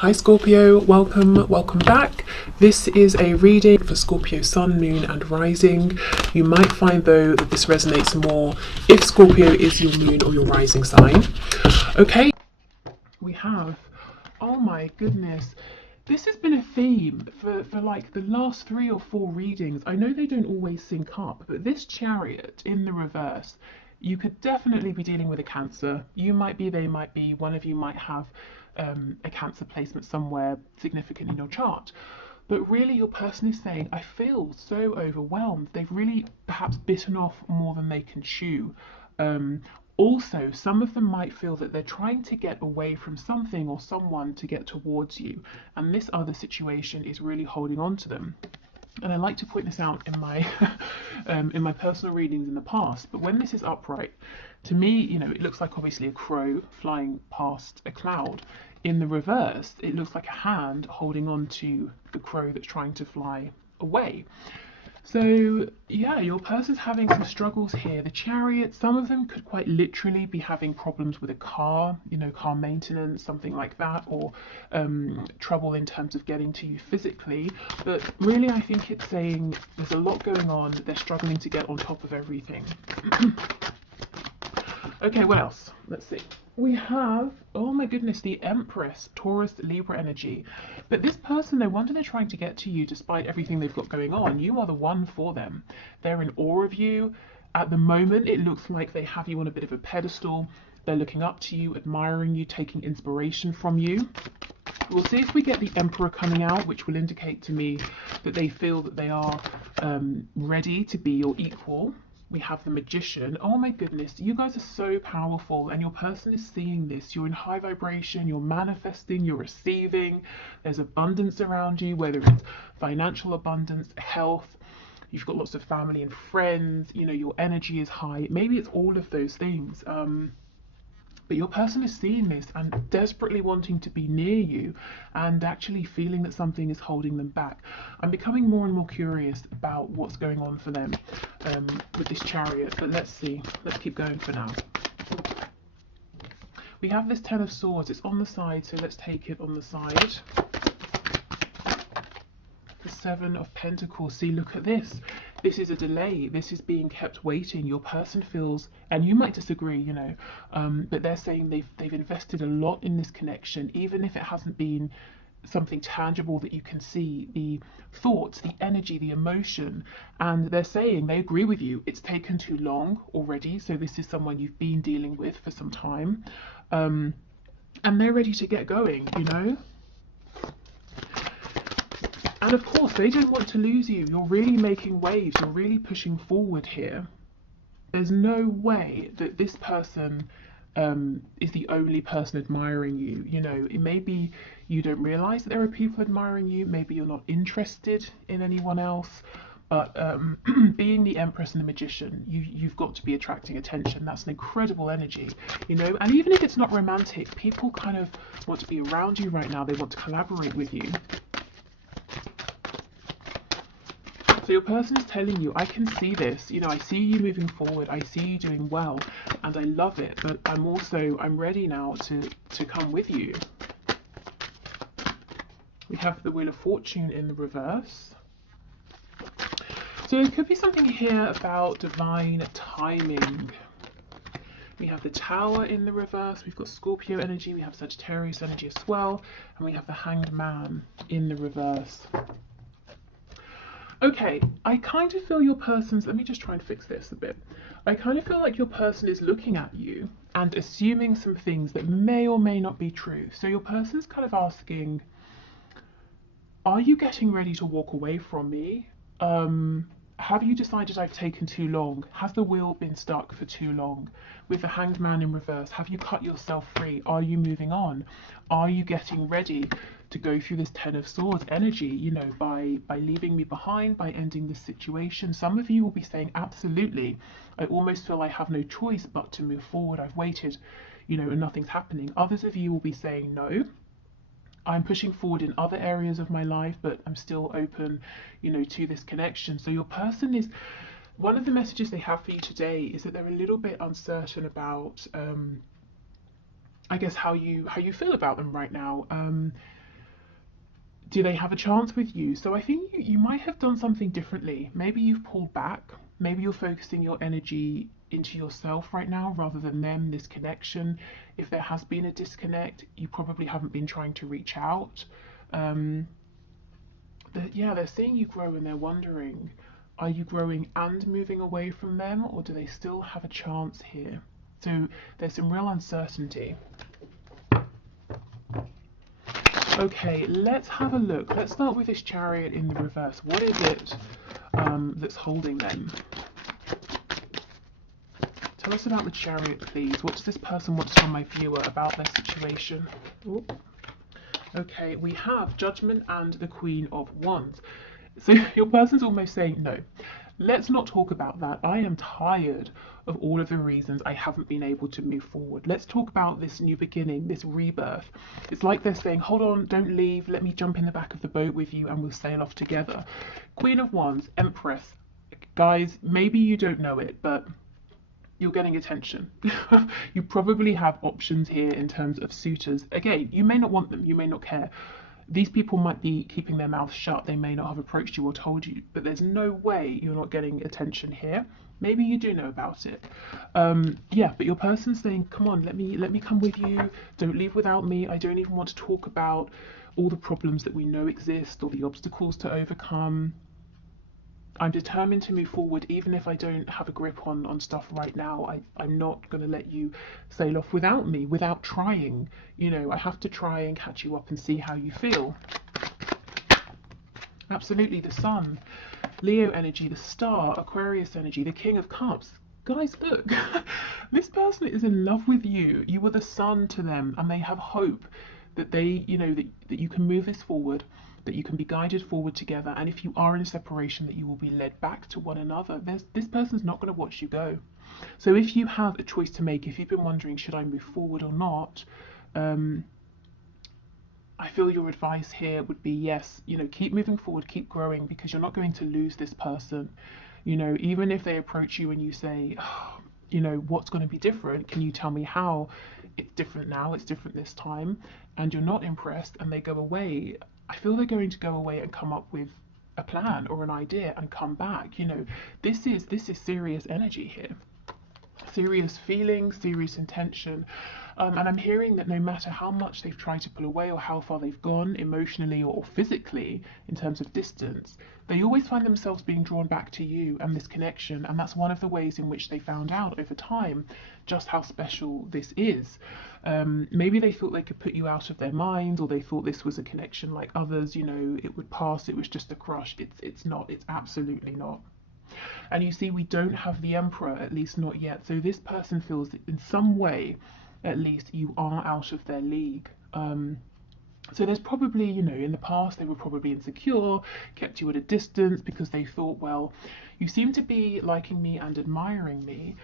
Hi Scorpio, welcome back. This is a reading for Scorpio Sun, Moon and Rising. You might find though that this resonates more if Scorpio is your moon or your rising sign. Okay, we have, oh my goodness, this has been a theme for like the last 3 or 4 readings. I know they don't always sync up, but this Chariot in the reverse, you could definitely be dealing with a Cancer. You might be, they might be, one of you might have a Cancer placement somewhere significant in your chart. But really your person is saying, I feel so overwhelmed. They've really perhaps bitten off more than they can chew. Also, some of them might feel that they're trying to get away from something or someone to get towards you, and this other situation is really holding on to them. And I like to point this out in my in my personal readings in the past, but when this is upright, to me, you know, it looks like obviously a crow flying past a cloud. In the reverse, it looks like a hand holding on to the crow that's trying to fly away. So yeah, your person's having some struggles here. The Chariot, some of them could quite literally be having problems with a car, you know, car maintenance, something like that, or trouble in terms of getting to you physically. But really, I think it's saying there's a lot going on. They're struggling to get on top of everything. Okay, what else? Let's see. We have, oh my goodness, the Empress, Taurus, Libra energy. But this person, no wonder they're trying to get to you despite everything they've got going on. You are the one for them. They're in awe of you. At the moment, it looks like they have you on a bit of a pedestal. They're looking up to you, admiring you, taking inspiration from you. We'll see if we get the Emperor coming out, which will indicate to me that they feel that they are ready to be your equal. We have the Magician. Oh my goodness, you guys are so powerful, and your person is seeing this. You're in high vibration, you're manifesting, you're receiving. There's abundance around you, whether it's financial abundance, health, you've got lots of family and friends, you know, your energy is high. Maybe it's all of those things. But your person is seeing this and desperately wanting to be near you and actually feeling that something is holding them back. I'm becoming more and more curious about what's going on for them with this Chariot, but let's see. Let's keep going for now. We have this Ten of Swords. It's on the side, so let's take it on the side. The Seven of Pentacles. See, look at this. This is a delay. This is being kept waiting. Your person feels, and you might disagree, you know, but they're saying they've invested a lot in this connection, even if it hasn't been something tangible that you can see, the thoughts, the energy, the emotion, and they're saying they agree with you. It's taken too long already, so this is someone you've been dealing with for some time, and they're ready to get going, you know. And of course, they don't want to lose you. You're really making waves. You're really pushing forward here. There's no way that this person is the only person admiring you. You know, it may be you don't realize that there are people admiring you. Maybe you're not interested in anyone else. But being the Empress and the Magician, you've got to be attracting attention. That's an incredible energy, you know. And even if it's not romantic, people kind of want to be around you right now. They want to collaborate with you. So your person is telling you, I can see this, you know, I see you moving forward, I see you doing well, and I love it, but I'm ready now to come with you. We have the Wheel of Fortune in the reverse. So there could be something here about divine timing. We have the Tower in the reverse, we've got Scorpio energy, we have Sagittarius energy as well, and we have the Hanged Man in the reverse. Okay, I kind of feel your person's, let me just try and fix this a bit. I kind of feel like your person is looking at you and assuming some things that may or may not be true. So your person's kind of asking, are you getting ready to walk away from me? Have you decided I've taken too long? Has the wheel been stuck for too long? With the Hanged Man in reverse, have you cut yourself free? Are you moving on? Are you getting ready to go through this Ten of Swords energy, you know, by leaving me behind, by ending this situation? Some of you will be saying, absolutely. I almost feel I have no choice but to move forward. I've waited, you know, and nothing's happening. Others of you will be saying, no. I'm pushing forward in other areas of my life, but I'm still open, you know, to this connection. So your person is, one of the messages they have for you today is that they're a little bit uncertain about, I guess, how you feel about them right now. Do they have a chance with you? So I think you might have done something differently. Maybe you've pulled back. Maybe you're focusing your energy into yourself right now rather than them, this connection. If there has been a disconnect, you probably haven't been trying to reach out. Um, yeah, they're seeing you grow and they're wondering, are you growing and moving away from them, or do they still have a chance here? So there's some real uncertainty. Okay, let's have a look. Let's start with this Chariot in the reverse. What is it that's holding them? Tell us about the Chariot, please. What does this person want to tell my viewer about their situation? Ooh. Okay, we have Judgment and the Queen of Wands. So your person's almost saying, no, let's not talk about that. I am tired of all of the reasons I haven't been able to move forward. Let's talk about this new beginning, this rebirth. It's like they're saying, hold on, don't leave. Let me jump in the back of the boat with you and we'll sail off together. Queen of Wands, Empress. Guys, maybe you don't know it, but you're getting attention. You probably have options here in terms of suitors. Again, you may not want them, you may not care. These people might be keeping their mouths shut, they may not have approached you or told you, but there's no way you're not getting attention here. Maybe you do know about it. Yeah, but your person's saying, come on, let me come with you, don't leave without me. I don't even want to talk about all the problems that we know exist or the obstacles to overcome. I'm determined to move forward even if I don't have a grip on stuff right now. I'm not going to let you sail off without me, without trying. You know, I have to try and catch you up and see how you feel. Absolutely, the Sun, Leo energy, the Star, Aquarius energy, the King of Cups. Guys, look, this person is in love with you. You were the sun to them and they have hope that they, you know, that you can move this forward, that you can be guided forward together, and if you are in separation, that you will be led back to one another. This person's not going to watch you go. So if you have a choice to make, if you've been wondering, should I move forward or not, I feel your advice here would be yes, you know, keep moving forward, keep growing, because you're not going to lose this person. You know, even if they approach you and you say, oh, you know, what's going to be different? Can you tell me how it's different now? It's different this time, and you're not impressed, and they go away. I feel they're going to go away and come up with a plan or an idea and come back. You know, this is serious energy here, serious feelings, serious intention. And I'm hearing that no matter how much they've tried to pull away or how far they've gone emotionally or physically in terms of distance, they always find themselves being drawn back to you and this connection. And that's one of the ways in which they found out over time just how special this is. Maybe they thought they could put you out of their mind, or they thought this was a connection like others, you know, it would pass, it was just a crush. It's not, it's absolutely not. And you see, we don't have the Emperor, at least not yet. So this person feels that in some way, at least, you are out of their league. So there's probably, you know, in the past they were probably insecure, kept you at a distance because they thought, well, you seem to be liking me and admiring me.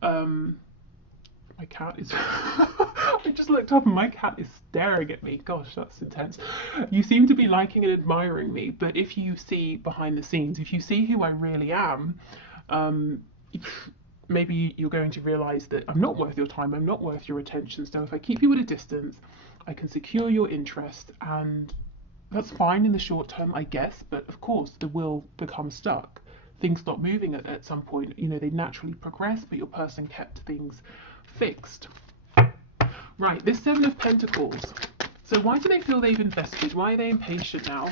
My cat is I just looked up and my cat is staring at me. Gosh, that's intense. You seem to be liking and admiring me, but if you see behind the scenes, if you see who I really am, maybe you're going to realize that I'm not worth your time, I'm not worth your attention. So if I keep you at a distance, I can secure your interest, and that's fine in the short term, I guess, but of course the will becomes stuck. Things stop moving at some point. You know, they naturally progress, but your person kept things fixed. Right, this Seven of Pentacles. So why do they feel they've invested? Why are they impatient now?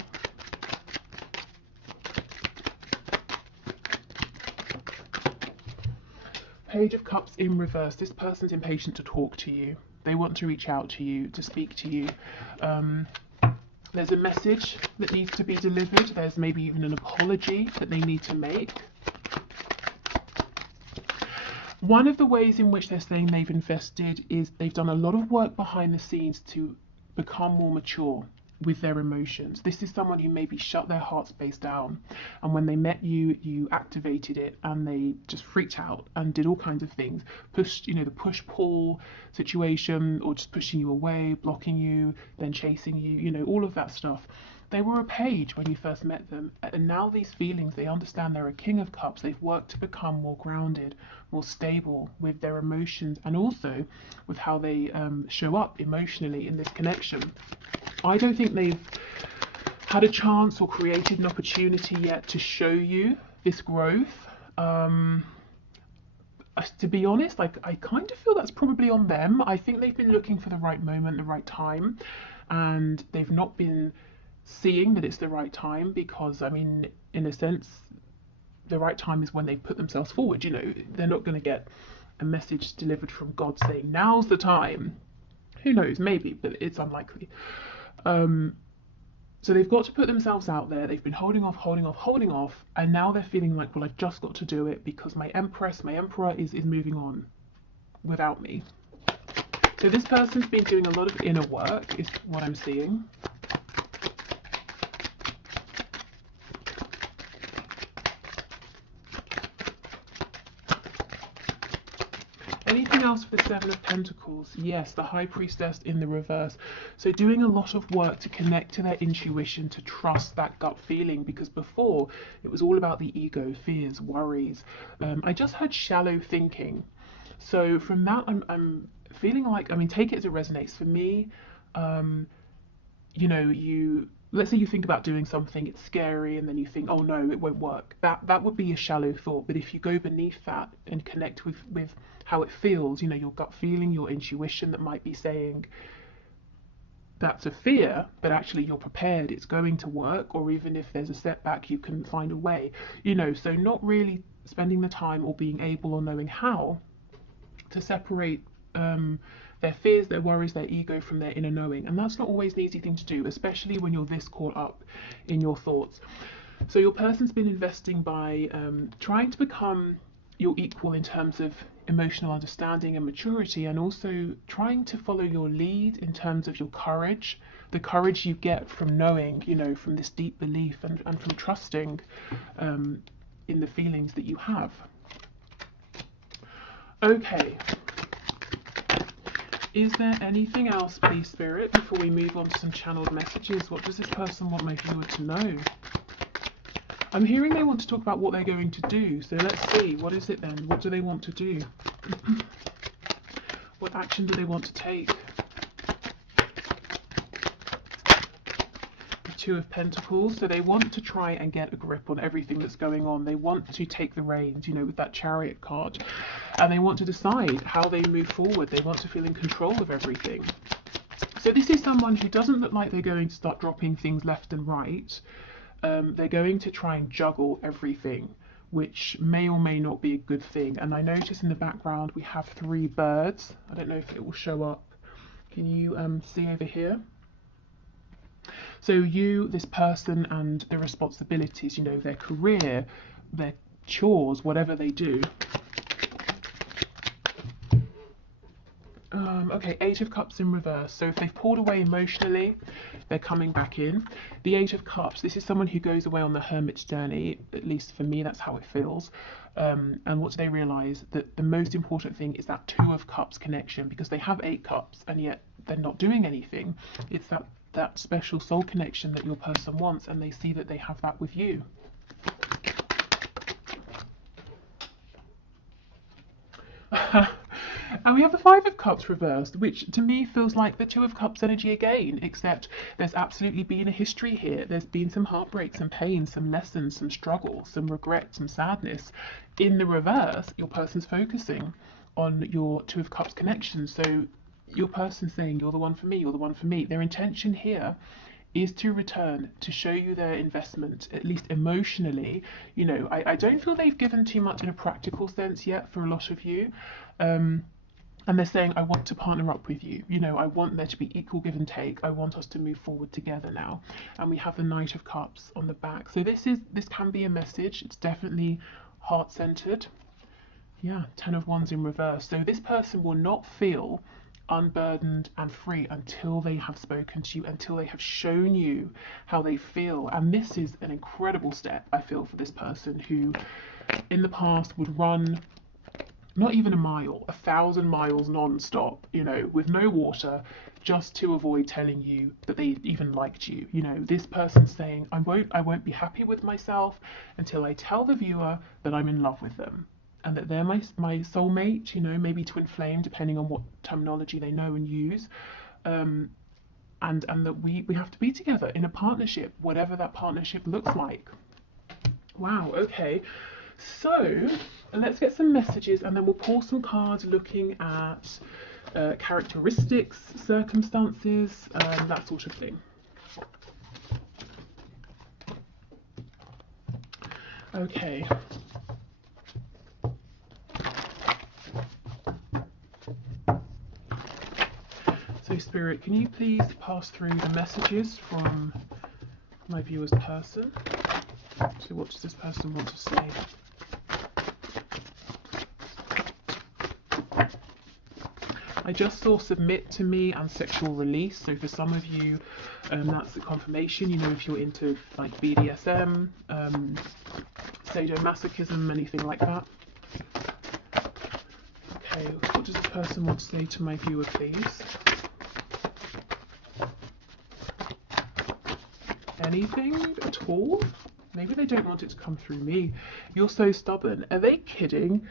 Page of Cups in reverse. This person's impatient to talk to you. They want to reach out to you, to speak to you. There's a message that needs to be delivered. There's maybe even an apology that they need to make. One of the ways in which they're saying they've invested is they've done a lot of work behind the scenes to become more mature with their emotions. This is someone who maybe shut their heart space down, and when they met you, you activated it, and they just freaked out and did all kinds of things. Pushed, you know, the push-pull situation, or just pushing you away, blocking you, then chasing you, you know, all of that stuff. They were a page when you first met them, and now these feelings, they understand they're a King of Cups. They've worked to become more grounded, more stable with their emotions, and also with how they show up emotionally in this connection. I don't think they've had a chance or created an opportunity yet to show you this growth. To be honest, I kind of feel that's probably on them. I think they've been looking for the right moment, the right time, and they've not been seeing that it's the right time, because, I mean, in a sense, the right time is when they put themselves forward. You know, they're not going to get a message delivered from God saying, now's the time. Who knows, maybe, but it's unlikely. So they've got to put themselves out there. They've been holding off, and now they're feeling like, well, I've just got to do it because my emperor is moving on without me. So this person's been doing a lot of inner work, is what I'm seeing. Anything else for the Seven of Pentacles? Yes, the High Priestess in the reverse. So doing a lot of work to connect to their intuition, to trust that gut feeling, because before it was all about the ego, fears, worries. I just heard shallow thinking. So from that, I'm feeling like, I mean, take it as it resonates. For me, you know, let's say you think about doing something, it's scary, and then you think, oh no, it won't work. That would be a shallow thought. But if you go beneath that and connect with how it feels, you know, your gut feeling, your intuition that might be saying that's a fear, but actually you're prepared, it's going to work, or even if there's a setback, you can find a way, you know. So not really spending the time or being able or knowing how to separate their fears, their worries, their ego from their inner knowing. And that's not always an easy thing to do, especially when you're this caught up in your thoughts. So your person's been investing by trying to become your equal in terms of emotional understanding and maturity, and also trying to follow your lead in terms of your courage, the courage you get from knowing, you know, from this deep belief and from trusting in the feelings that you have. Okay. Is there anything else, please, Spirit, before we move on to some channeled messages? What does this person want my viewer to know? I'm hearing they want to talk about what they're going to do. So let's see. What is it then? What do they want to do? What action do they want to take? The Two of Pentacles. So they want to try and get a grip on everything that's going on. They want to take the reins, you know, with that Chariot card. And they want to decide how they move forward. They want to feel in control of everything. So this is someone who doesn't look like they're going to start dropping things left and right. They're going to try and juggle everything, which may or may not be a good thing. And I notice in the background we have 3 birds. I don't know if it will show up. Can you see over here? So you, this person, and the responsibilities, you know, their career, their chores, whatever they do. Okay, 8 of Cups in reverse. So if they've pulled away emotionally, they're coming back in. The 8 of Cups, this is someone who goes away on the hermit's journey. At least for me, that's how it feels. And what do they realise? That the most important thing is that 2 of Cups connection, because they have 8 cups and yet they're not doing anything. It's that special soul connection that your person wants, and they see that they have that with you. And we have the 5 of Cups reversed, which to me feels like the 2 of Cups energy again, except there's absolutely been a history here. There's been some heartbreak, some pain, some lessons, some struggle, some regret, some sadness. In the reverse, your person's focusing on your 2 of Cups connection. So your person's saying, you're the one for me, you're the one for me. Their intention here is to return, to show you their investment, at least emotionally. You know, I don't feel they've given too much in a practical sense yet for a lot of you. And they're saying, I want to partner up with you. You know, I want there to be equal give and take. I want us to move forward together now. And we have the Knight of Cups on the back. So this can be a message. It's definitely heart-centered. Yeah, 10 of Wands in reverse. So this person will not feel unburdened and free until they have spoken to you, until they have shown you how they feel. And this is an incredible step, I feel, for this person who in the past would run not even a mile, 1,000 miles non-stop, you know, with no water, just to avoid telling you that they even liked you. You know, this person's saying, I won't be happy with myself until I tell the viewer that I'm in love with them and that they're my soulmate, you know, maybe twin flame, depending on what terminology they know and use. and that we have to be together in a partnership, whatever that partnership looks like. Wow, okay. So let's get some messages and then we'll pull some cards looking at characteristics, circumstances, that sort of thing. Okay. So Spirit, can you please pass through the messages from my viewer's person? So what does this person want to say? I just saw submit to me and sexual release. So for some of you, that's the confirmation. You know, if you're into like BDSM, sadomasochism, anything like that. Okay, what does this person want to say to my viewer, please? Anything at all? Maybe they don't want it to come through me. You're so stubborn. Are they kidding?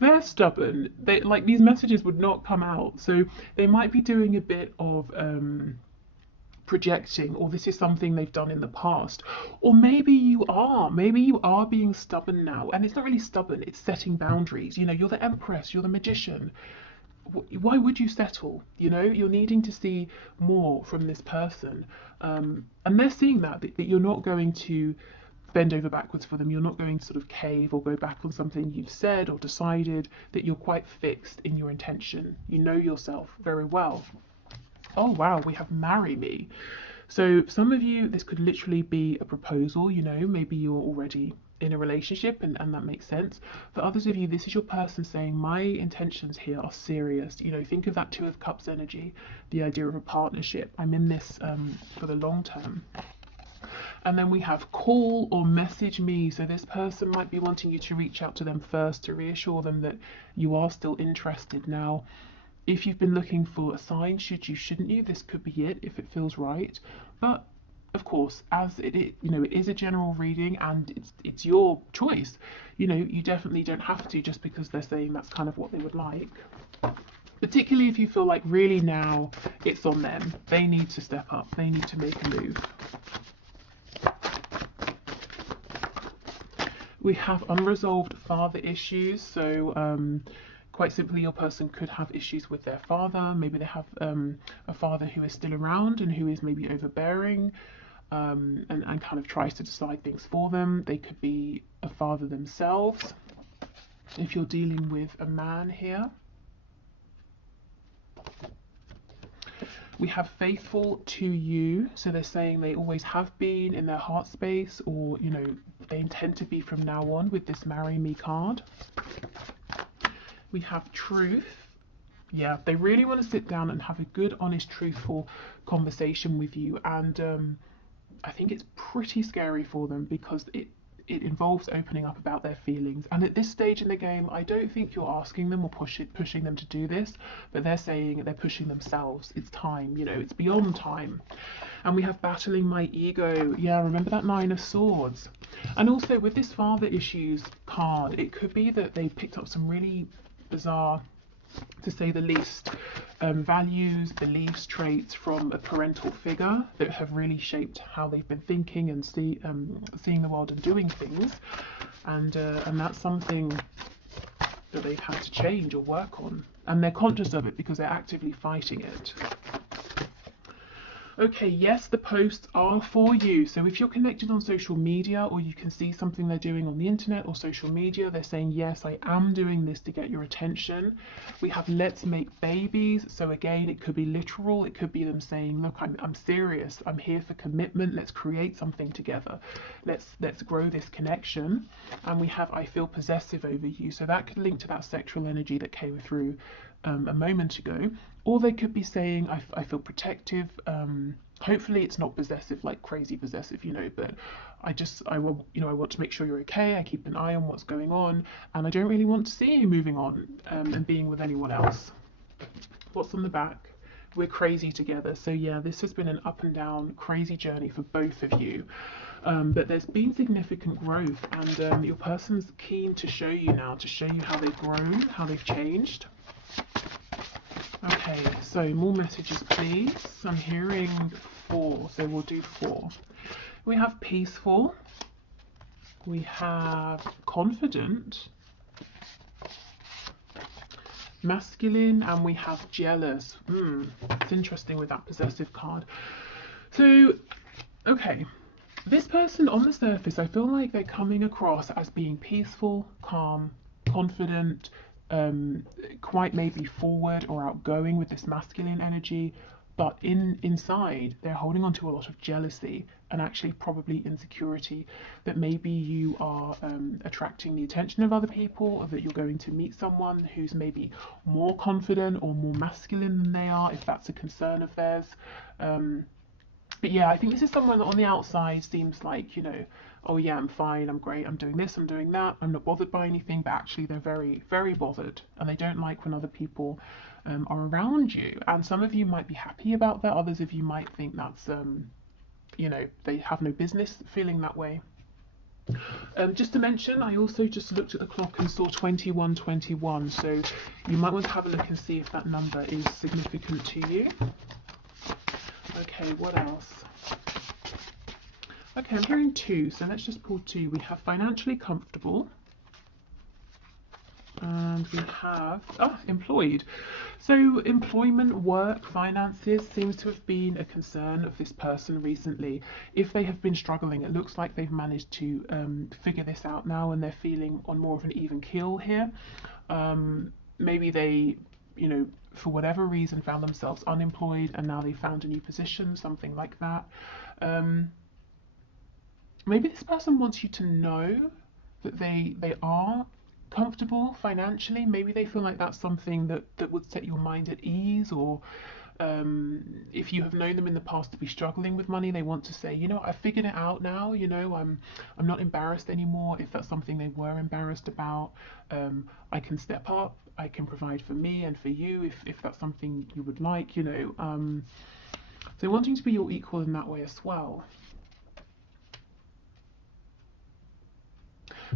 They're stubborn. They like these messages would not come out. So they might be doing a bit of projecting, or this is something they've done in the past. Or maybe you are being stubborn now. And it's not really stubborn, it's setting boundaries. You know, you're the Empress, you're the Magician. Why would you settle? You know, you're needing to see more from this person, and they're seeing that you're not going to bend over backwards for them. You're not going to sort of cave or go back on something you've said or decided, that you're quite fixed in your intention. You know yourself very well. Oh wow, we have marry me. So some of you, this could literally be a proposal. You know, maybe you're already in a relationship and that makes sense. For others of you, this is your person saying, my intentions here are serious. You know, think of that Two of Cups energy, the idea of a partnership. I'm in this for the long term. And then we have call or message me. So this person might be wanting you to reach out to them first to reassure them that you are still interested. Now, if you've been looking for a sign, shouldn't you, this could be it if it feels right. But of course, as it is a general reading and it's your choice. You know, you definitely don't have to just because they're saying that's kind of what they would like. Particularly if you feel like really now it's on them. They need to step up. They need to make a move. We have unresolved father issues. So quite simply, your person could have issues with their father. Maybe they have a father who is still around and who is maybe overbearing. And kind of tries to decide things for them. They could be a father themselves. If you're dealing with a man here. We have faithful to you. So they're saying they always have been in their heart space, or, you know, they intend to be from now on with this marry me card. We have truth. Yeah, they really want to sit down and have a good, honest, truthful conversation with you. And I think it's pretty scary for them because it involves opening up about their feelings. And at this stage in the game, I don't think you're asking them or pushing them to do this, but they're saying they're pushing themselves. It's time, you know, it's beyond time. And we have battling my ego. Yeah, remember that Nine of Swords. And also with this father issues card, it could be that they picked up some really bizarre, to say the least, values, beliefs, traits from a parental figure that have really shaped how they've been thinking and seeing the world and doing things, and that's something that they've had to change or work on, and they're conscious of it because they're actively fighting it. Okay, yes, the posts are for you. So if you're connected on social media, or you can see something they're doing on the internet or social media, they're saying, yes, I am doing this to get your attention. We have let's make babies. So again, it could be literal. It could be them saying, look, I'm serious. I'm here for commitment. Let's create something together. Let's grow this connection. And we have I feel possessive over you. So that could link to that sexual energy that came through a moment ago. Or they could be saying I feel protective. Hopefully it's not possessive, like crazy possessive, you know, but I want to make sure you're okay. I keep an eye on what's going on, and I don't really want to see you moving on and being with anyone else. What's on the back? We're crazy together. So yeah, this has been an up and down crazy journey for both of you, but there's been significant growth, and your person's keen to show you now, to show you how they've grown, how they've changed. Okay, so more messages, please. I'm hearing 4, so we'll do 4. We have peaceful. We have confident, masculine, and we have jealous. It's interesting with that possessive card. So, okay, this person on the surface, I feel like they're coming across as being peaceful, calm, confident, quite maybe forward or outgoing with this masculine energy, but inside they're holding on to a lot of jealousy and actually probably insecurity that maybe you are attracting the attention of other people, or that you're going to meet someone who's maybe more confident or more masculine than they are, if that's a concern of theirs. But yeah, I think this is someone that on the outside seems like, you know, oh yeah, I'm fine, I'm great, I'm doing this, I'm doing that, I'm not bothered by anything, but actually they're very, very bothered, and they don't like when other people are around you. And some of you might be happy about that, others of you might think that's, you know, they have no business feeling that way. Just to mention, I also just looked at the clock and saw 2121, so you might want to have a look and see if that number is significant to you. Okay, what else? Okay, I'm hearing 2, so let's just pull 2. We have financially comfortable, and we have employed. So employment, work, finances seems to have been a concern of this person recently. If they have been struggling, it looks like they've managed to figure this out now, and they're feeling on more of an even keel here. Maybe they, you know, for whatever reason found themselves unemployed and now they found a new position, something like that. Maybe this person wants you to know that they are comfortable financially. Maybe they feel like that's something that would set your mind at ease, or if you have known them in the past to be struggling with money, they want to say, you know, I figured it out now, you know, I'm not embarrassed anymore. If that's something they were embarrassed about, I can step up, I can provide for me and for you if that's something you would like, you know. So wanting to be your equal in that way as well.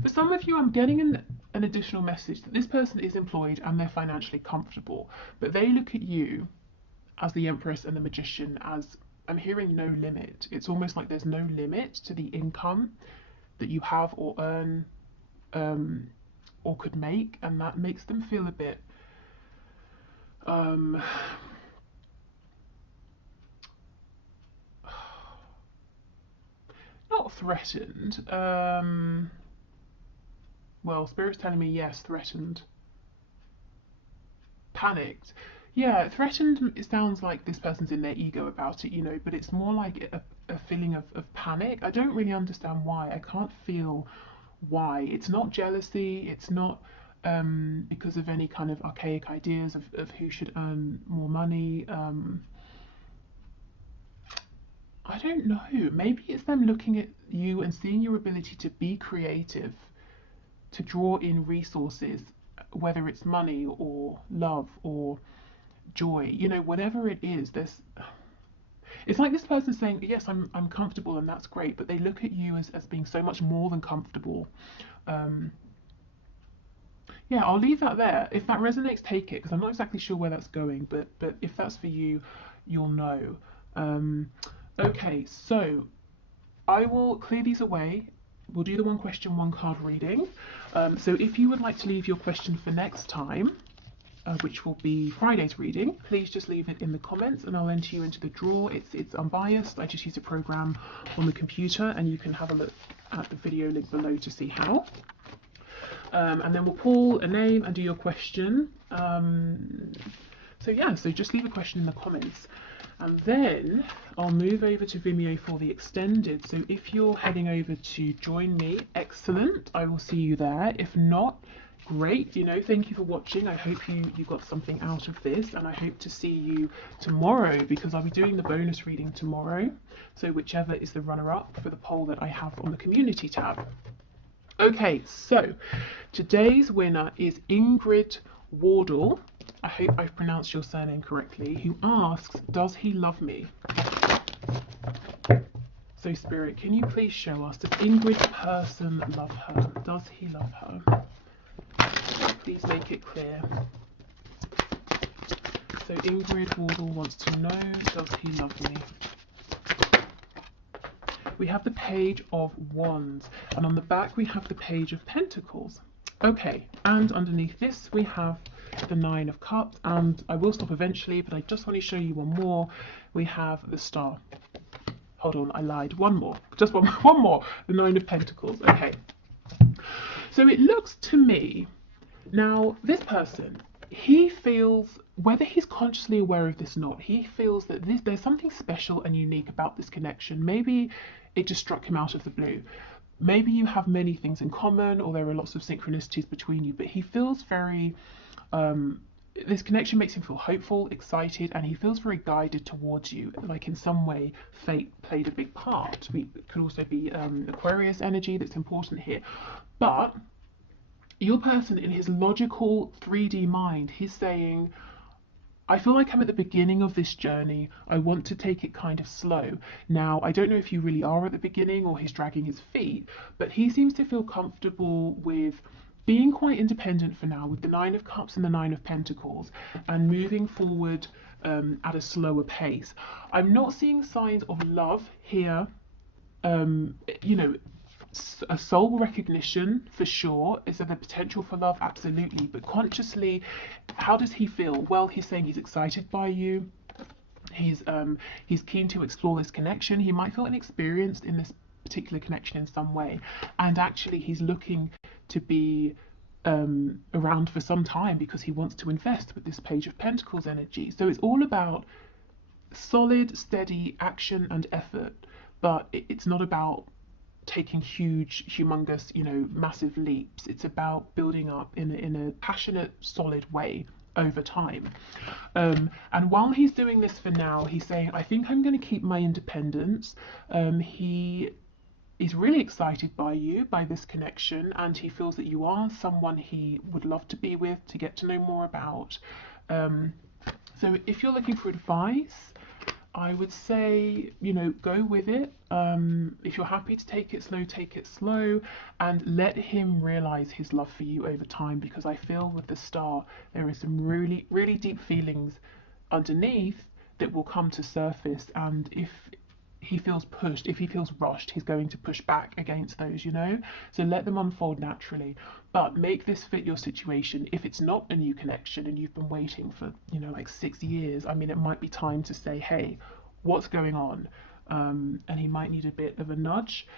For some of you, I'm getting an additional message that this person is employed and they're financially comfortable, but they look at you as the Empress and the Magician as, I'm hearing, no limit. It's almost like there's no limit to the income that you have or earn or could make, and that makes them feel a bit not threatened. Well, Spirit's telling me yes, threatened. Panicked. Yeah, threatened, it sounds like this person's in their ego about it, you know, but it's more like a feeling of panic. I don't really understand why. I can't feel why. It's not jealousy, it's not because of any kind of archaic ideas of who should earn more money. I don't know. Maybe it's them looking at you and seeing your ability to be creative, to draw in resources, whether it's money or love or joy, you know, whatever it is. It's like this person saying, yes, I'm comfortable and that's great, but they look at you as being so much more than comfortable. Yeah, I'll leave that there. If that resonates, take it, because I'm not exactly sure where that's going, but if that's for you, you'll know. Okay, so I will clear these away. We'll do the 1 question, 1 card reading. So if you would like to leave your question for next time, which will be Friday's reading, please just leave it in the comments and I'll enter you into the draw. It's unbiased. I just use a program on the computer, and you can have a look at the video link below to see how. And then we'll pull a name and do your question. So yeah, so just leave a question in the comments. And then I'll move over to Vimeo for the extended. So if you're heading over to join me, excellent. I will see you there. If not, great. You know, thank you for watching. I hope you got something out of this, and I hope to see you tomorrow, because I'll be doing the bonus reading tomorrow. So whichever is the runner-up for the poll that I have on the community tab. Okay, so today's winner is Ingrid Wardle. I hope I've pronounced your surname correctly, who asks, does he love me? So Spirit, can you please show us, does Ingrid's person love her? Does he love her? Please make it clear. So Ingrid Wardle wants to know, does he love me? We have the Page of Wands, and on the back we have the Page of Pentacles. Okay, and underneath this we have the Nine of Cups, and I will stop eventually, but I just want to show you one more. We have the Star. Hold on, I lied. One more. Just one more. The Nine of Pentacles. Okay. So it looks to me, now this person, he feels, whether he's consciously aware of this or not, he feels that there's something special and unique about this connection. Maybe it just struck him out of the blue. Maybe you have many things in common, or there are lots of synchronicities between you, but he feels very, this connection makes him feel hopeful, excited, and he feels very guided towards you. Like in some way, fate played a big part. It could also be Aquarius energy that's important here. But your person, in his logical 3D mind, he's saying, I feel like I'm at the beginning of this journey. I want to take it kind of slow. Now, I don't know if you really are at the beginning or he's dragging his feet, but he seems to feel comfortable with being quite independent for now, with the Nine of Cups and the Nine of Pentacles, and moving forward at a slower pace. I'm not seeing signs of love here. You know, a soul recognition for sure. Is there the potential for love? Absolutely. But consciously, how does he feel? Well, he's saying he's excited by you. He's keen to explore this connection. He might feel inexperienced in this particular connection in some way, and actually he's looking to be around for some time because he wants to invest with this Page of Pentacles energy. So it's all about solid, steady action and effort, but it's not about taking huge, humongous, you know, massive leaps. It's about building up in a passionate, solid way over time. And while he's doing this for now, he's saying, I think I'm going to keep my independence. He is really excited by you, by this connection, and he feels that you are someone he would love to be with, to get to know more about. So if you're looking for advice, I would say, you know, go with it. If you're happy to take it slow, and let him realize his love for you over time, because I feel with the Star, there is some really, really deep feelings underneath that will come to surface. And if he feels pushed, if he feels rushed, he's going to push back against those, you know? So let them unfold naturally, but make this fit your situation. If it's not a new connection and you've been waiting for, you know, like 6 years, I mean, it might be time to say, hey, what's going on? And he might need a bit of a nudge.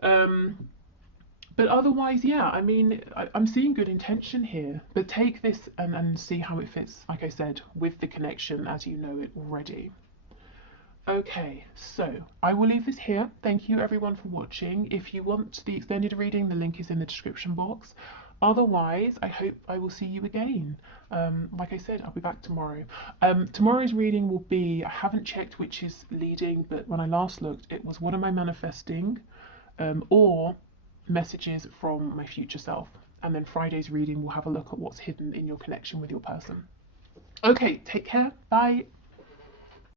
But otherwise, yeah, I mean, I'm seeing good intention here, but take this and see how it fits, like I said, with the connection as you know it already. Okay, so I will leave this here. Thank you everyone for watching. If you want the extended reading, the link is in the description box. Otherwise, I hope I will see you again. Like I said, I'll be back tomorrow. Tomorrow's reading will be, I haven't checked which is leading, but when I last looked, it was what am I manifesting, or messages from my future self. And then Friday's reading will have a look at what's hidden in your connection with your person. Okay, take care. Bye.